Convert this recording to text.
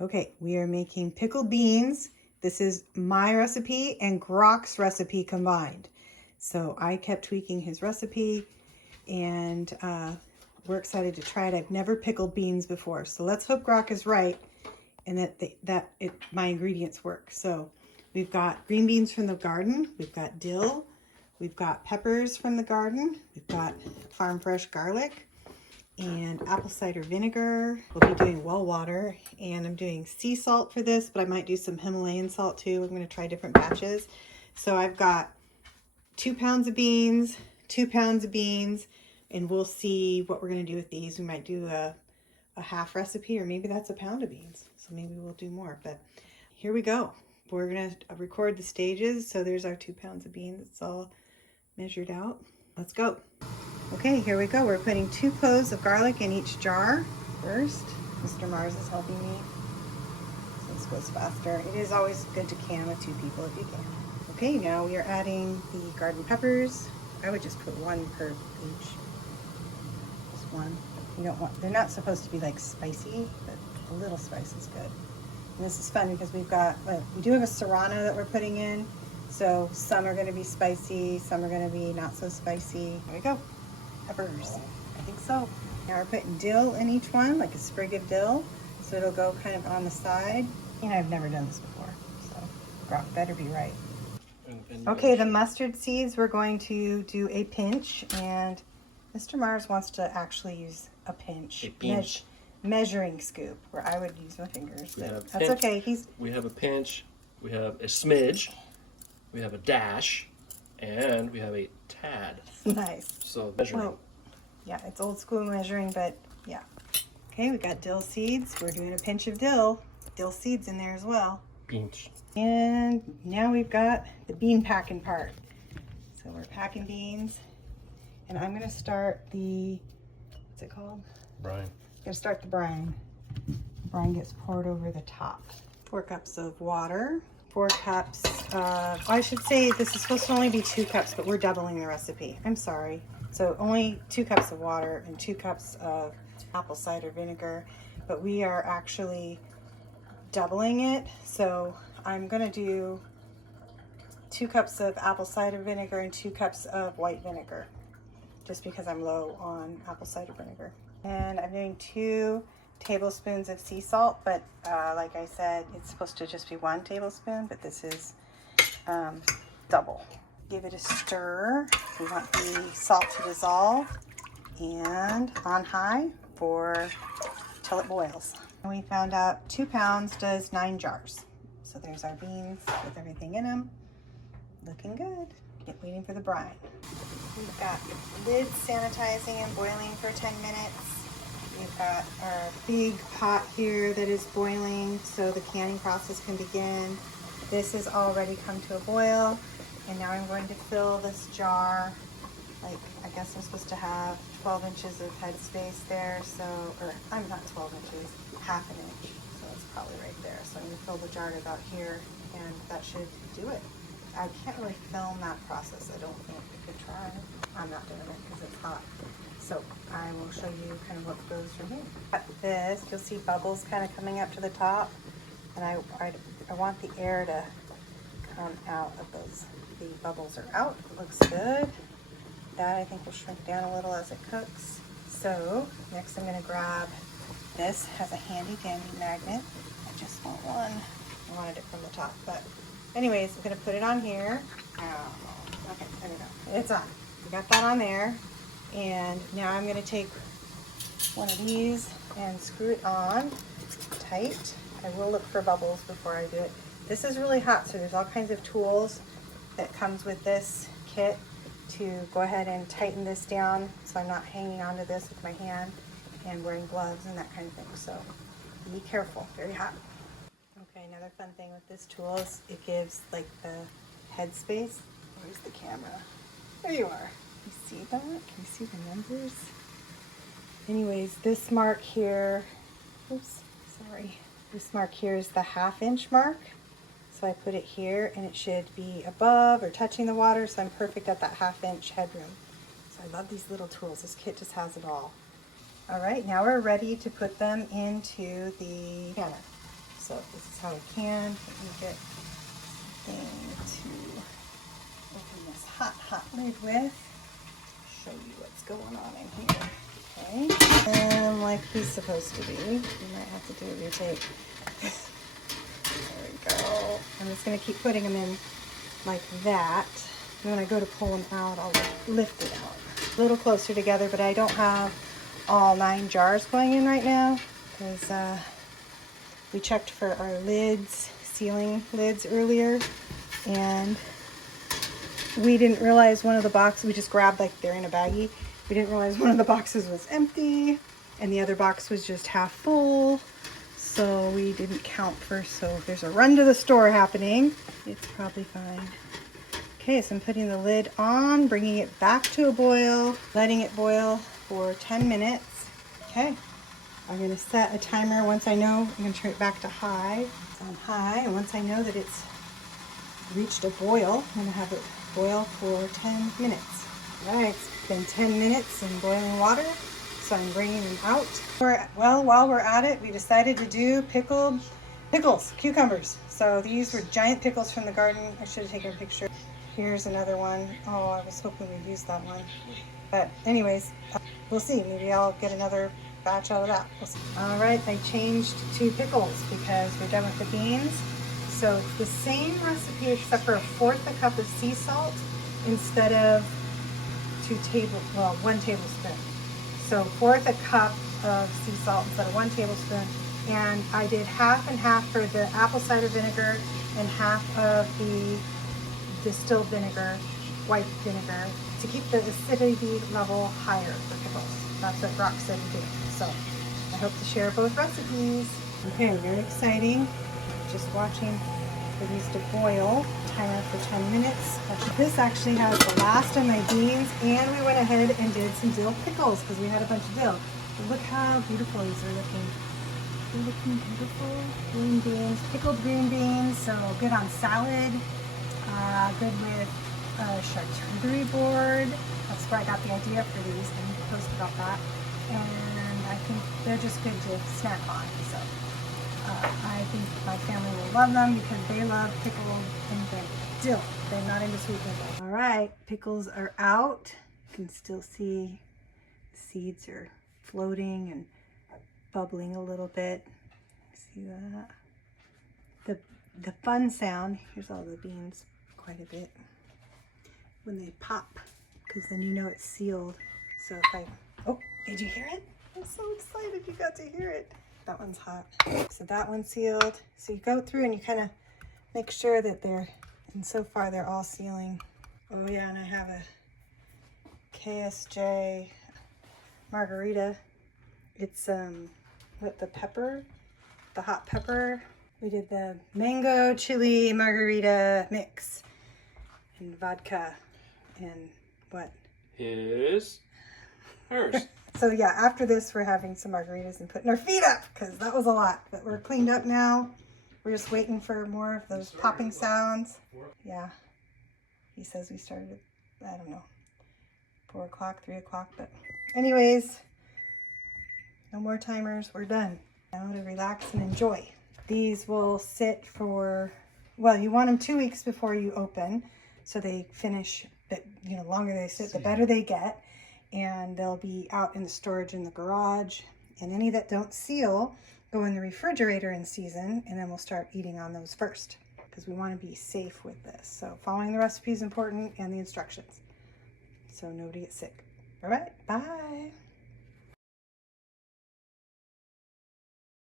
Okay, we are making pickled beans. This is my recipe and Grok's recipe combined. So I kept tweaking his recipe, and we're excited to try it. I've never pickled beans before, so let's hope Grok is right and that my ingredients work. So we've got green beans from the garden, we've got dill, we've got peppers from the garden, we've got farm fresh garlic, and apple cider vinegar. We'll be doing well water, and I'm doing sea salt for this, but I might do some Himalayan salt too. I'm going to try different batches. So I've got 2 pounds of beans, 2 pounds of beans, and we'll see what we're going to do with these. We might do a half recipe, or maybe that's a pound of beans. So maybe we'll do more, but here we go. We're going to record the stages. So there's our 2 pounds of beans. It's all measured out. Let's go. Okay, here we go. We're putting 2 cloves of garlic in each jar first. Mr. Mars is helping me, so this goes faster. It is always good to can with 2 people if you can. Okay, now we are adding the garden peppers. I would just put 1 per each. Just 1. You don't want, they're not supposed to be like spicy, but a little spice is good. And this is fun because we've got, we do have a serrano that we're putting in. So some are going to be spicy, some are going to be not so spicy. Here we go. Peppers. I think so. Now we're putting dill in each one, like a sprig of dill, so it'll go kind of on the side. And I've never done this before, so Grok better be right. Okay, the mustard seeds we're going to do a pinch, and Mr. Mars wants to actually use a pinch. Measuring scoop, where I would use my fingers, but that's okay. We have a pinch, we have a smidge, we have a dash, and we have a tad. Nice. So measuring. Well, yeah, it's old school measuring, but yeah. Okay, we got dill seeds. We're doing a pinch of dill seeds in there as well. Pinch. And now we've got the bean packing part. So we're packing beans, and I'm gonna start the, what's it called? Brine. I'm gonna start the brine. Brine gets poured over the top. 4 cups of water. 4 cups of, I should say this is supposed to only be 2 cups, but we're doubling the recipe. I'm sorry. So only 2 cups of water and 2 cups of apple cider vinegar, but we are actually doubling it. So I'm gonna do 2 cups of apple cider vinegar and 2 cups of white vinegar, just because I'm low on apple cider vinegar. And I'm doing 2 tablespoons of sea salt, but like I said, it's supposed to just be 1 tablespoon, but this is double. Give it a stir. We want the salt to dissolve, and on high till it boils. And we found out 2 pounds does 9 jars. So there's our beans with everything in them. Looking good. Waiting for the brine. We've got lids sanitizing and boiling for 10 minutes. We've got our big pot here that is boiling so the canning process can begin. This has already come to a boil, and now I'm going to fill this jar. Like, I guess I'm supposed to have 12 inches of head space there, so, or I'm not 12 inches, half an inch, so it's probably right there. So I'm going to fill the jar to about here, and that should do it. I can't really film that process, I don't think. I could try. I'm not doing it because it's hot. So I will show you kind of what goes from here. At this, you'll see bubbles kind of coming up to the top, and I want the air to come out of those. The bubbles are out. It looks good. That I think will shrink down a little as it cooks. So next I'm going to grab this. Has a handy dandy magnet. I just want one. I wanted it from the top, but anyways, I'm going to put it on here. Oh, okay, there we go. It's on. We got that on there. And now I'm going to take one of these and screw it on tight. I will look for bubbles before I do it. This is really hot, so there's all kinds of tools that comes with this kit to go ahead and tighten this down so I'm not hanging onto this with my hand and wearing gloves and that kind of thing. So be careful, very hot. Okay, another fun thing with this tool is it gives like the head space. Where's the camera? There you are. You see that? Can you see the numbers? Anyways, this mark here, oops, sorry. This mark here is the 1/2 inch mark. So I put it here, and it should be above or touching the water, so I'm perfect at that 1/2 inch headroom. So I love these little tools. This kit just has it all. All right, now we're ready to put them into the canner. So this is how we can. Let me get thing to open this hot lid with. Show you what's going on in here. Okay. And like he's supposed to be. You might have to do it retake. There we go. I'm just going to keep putting them in like that. And when I go to pull them out, I'll lift it out. A little closer together, but I don't have all 9 jars going in right now because we checked for our lids, sealing lids earlier, and we didn't realize one of the boxes, we just grabbed like they're in a baggie. We didn't realize one of the boxes was empty and the other box was just half full. So we didn't count first. So if there's a run to the store happening, it's probably fine. Okay, so I'm putting the lid on, bringing it back to a boil, letting it boil for 10 minutes. Okay, I'm gonna set a timer once I know, I'm gonna turn it back to high. It's on high, and once I know that it's reached a boil, I'm gonna have it boil for 10 minutes. All right, it's been 10 minutes in boiling water, so I'm bringing them out. Well, while we're at it, we decided to do pickles, cucumbers. So these were giant pickles from the garden. I should have taken a picture. Here's another one. Oh, I was hoping we'd use that one. But anyways, we'll see. Maybe I'll get another batch out of that. We'll see. All right, I changed to pickles because we're done with the beans. So it's the same recipe except for 1/4 a cup of sea salt instead of 1 tablespoon. So 1/4 a cup of sea salt instead of 1 tablespoon. And I did half and half for the apple cider vinegar and half of the distilled vinegar, white vinegar, to keep the acidity level higher for pickles. That's what Grok said to do. So I hope to share both recipes. Okay, very exciting. Just watching for these to boil. Timer for 10 minutes. This actually has the last of my beans, and we went ahead and did some dill pickles because we had a bunch of dill. But look how beautiful these are looking. They're looking beautiful. Green beans, pickled green beans, so good on salad. Good with charcuterie board. That's where I got the idea for these. I need to post about that. And I think they're just good to snack on. So I think my family will love them because they love pickled and dill. They're not into sweet pickles. All right, pickles are out. You can still see the seeds are floating and bubbling a little bit. See that? The fun sound, here's all the beans, quite a bit, when they pop, because then you know it's sealed. So if I, oh, did you hear it? I'm so excited you got to hear it. That one's hot. So that one's sealed. So you go through and you kind of make sure that and so far they're all sealing. Oh yeah, and I have a KSJ margarita. It's with the pepper, the hot pepper. We did the mango chili margarita mix and vodka and what? Hers. So yeah, after this we're having some margaritas and putting our feet up because that was a lot. But we're cleaned up now. We're just waiting for more of those popping sounds. Yeah. He says we started at, I don't know, 4 o'clock, 3 o'clock. But anyways, no more timers. We're done. Now to relax and enjoy. These will sit for, well, you want them 2 weeks before you open, so they finish, but the longer they sit, the better they get. And they'll be out in the storage in the garage. And any that don't seal go in the refrigerator in season, and then we'll start eating on those first because we want to be safe with this. So following the recipe is important and the instructions so nobody gets sick. All right, bye.